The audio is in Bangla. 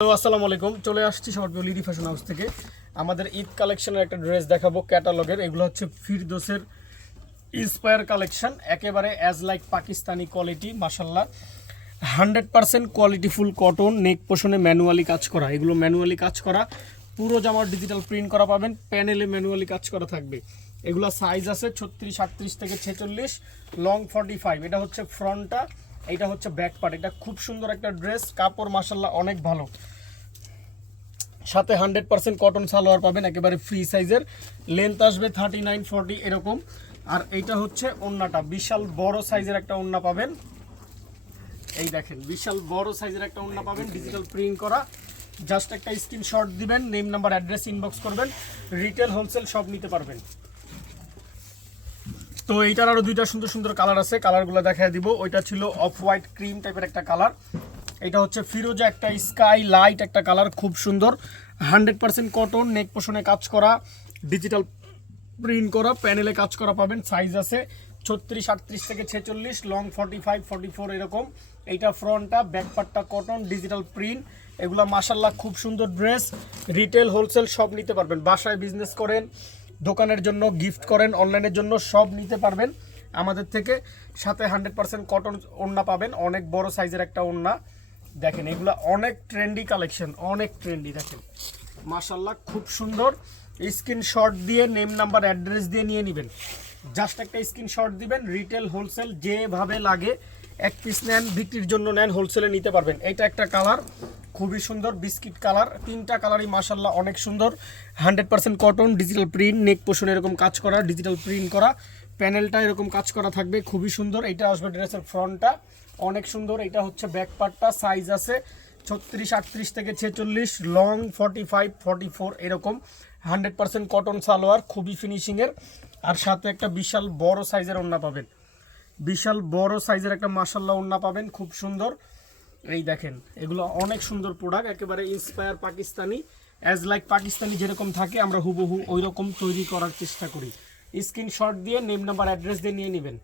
হ্যালো আসসালামু আলাইকুম, চলে আসছি শর্ট লিডি ফ্যাশন হাউস থেকে। আমাদের ঈদ কালেকশনের একটা ড্রেস দেখাবো ক্যাটালগের। এগুলো হচ্ছে ফিরদোসের ইন্সপায়ার কালেকশন, একেবারে অ্যাজ লাইক পাকিস্তানি কোয়ালিটি। মাশাল্লাহ 100% কোয়ালিটিফুল কটন, নেক পোষণে ম্যানুয়ালি কাজ করা। এগুলো ম্যানুয়ালি কাজ করা, পুরো জামার ডিজিটাল প্রিন্ট করা পাবেন, প্যানেলে ম্যানুয়ালি কাজ করা থাকবে। এগুলো সাইজ আছে 36, 38 থেকে 46, লং 45। এটা হচ্ছে ফ্রন্টটা, এটা হচ্ছে ব্যাক পার্ট। এটা খুব সুন্দর একটা ড্রেস, কাপড় মাশাল্লাহ অনেক ভালো। সাথে 100% কটন সালোয়ার পাবেন, একেবারে ফ্রি সাইজের। লেন্থ আসবে 39, 40 এরকম। আর এইটা হচ্ছে ওড়নাটা, বিশাল বড় সাইজের একটা ওড়না পাবেন। এই দেখেন, বিশাল বড় সাইজের একটা ওড়না পাবেন, ডিজিটাল প্রিন্ট করা। জাস্ট একটা স্ক্রিনশট দিবেন, নেম নাম্বার অ্যাড্রেস ইনবক্স করবেন, রিটেল হোলসেল সব নিতে পারবেন। তো এইটার আরও দুইটা সুন্দর সুন্দর কালার আছে, কালারগুলো দেখায় দিব। ওইটা ছিল অফ হোয়াইট ক্রিম টাইপের একটা কালার, এটা হচ্ছে ফিরোজা একটা স্কাই লাইট একটা কালার, খুব সুন্দর। 100% কটন, নেক পোষণে কাজ করা, ডিজিটাল প্রিন্ট করা, প্যানেলে কাজ করা পাবেন। সাইজ আছে 36, 38 থেকে 46, লং 45, 44 এরকম। এইটা ফ্রন্টটা, ব্যাক পার্টটা কটন, ডিজিটাল প্রিন্ট। এগুলো মাশাল্লাহ খুব সুন্দর ড্রেস, রিটেল হোলসেল সব নিতে পারবেন। বাসায় বিজনেস করেন, দোকানের জন্য গিফট করেন, অনলাইনের জন্য সব নিতে পারবেন আমাদের থেকে। সাথে 100% কটন ওড়না পাবেন, অনেক বড় সাইজের একটা ওড়না। দেখেন এগুলো অনেক ট্রেন্ডি কালেকশন, অনেক ট্রেন্ডি। দেখেন মাশাল্লাহ খুব সুন্দর। স্ক্রিনশট দিয়ে নেম নাম্বার অ্যাড্রেস দিয়ে নিয়ে নেবেন। জাস্ট একটা স্ক্রিনশট দিবেন, রিটেল হোলসেল যেভাবে লাগে, এক পিস নেন, বিক্রির জন্য নেন, হোলসেলে নিতে পারবেন। এটা একটা কালার, খুবই সুন্দর বিস্কিট কালার। তিনটা কালারই মাশাল্লাহ অনেক সুন্দর। 100% কটন, ডিজিটাল প্রিন্ট, নেক পোষণ এরকম কাজ করা, ডিজিটাল প্রিন্ট করা, প্যানেলটা এরকম কাজ করা থাকবে, খুবই সুন্দর। এটা আসবে ড্রেসের ফ্রন্টটা, অনেক সুন্দর। এটা হচ্ছে ব্যাক পার্টটা, সাইজ আছে 36, 38 থেকে 46, লং 45, 44 এরকম। 100% কটন সালোয়ার, খুবই ফিনিশিংয়ের। আর সাথে একটা বিশাল বড় সাইজের ওড়না পাবেন, বিশাল বড় সাইজের একটা মাশাল্লাহ ওড়না পাবেন, খুব সুন্দর। এই দেখেন এগুলো অনেক সুন্দর প্রোডাক্ট, একেবারে inspire Pakistani, as like Pakistani যেরকম থাকে আমরা হুবহু ওই রকম তৈরি করার চেষ্টা করি। স্ক্রিনশট দিয়ে নেম নাম্বার অ্যাড্রেস দিয়ে নিয়ে নেবেন।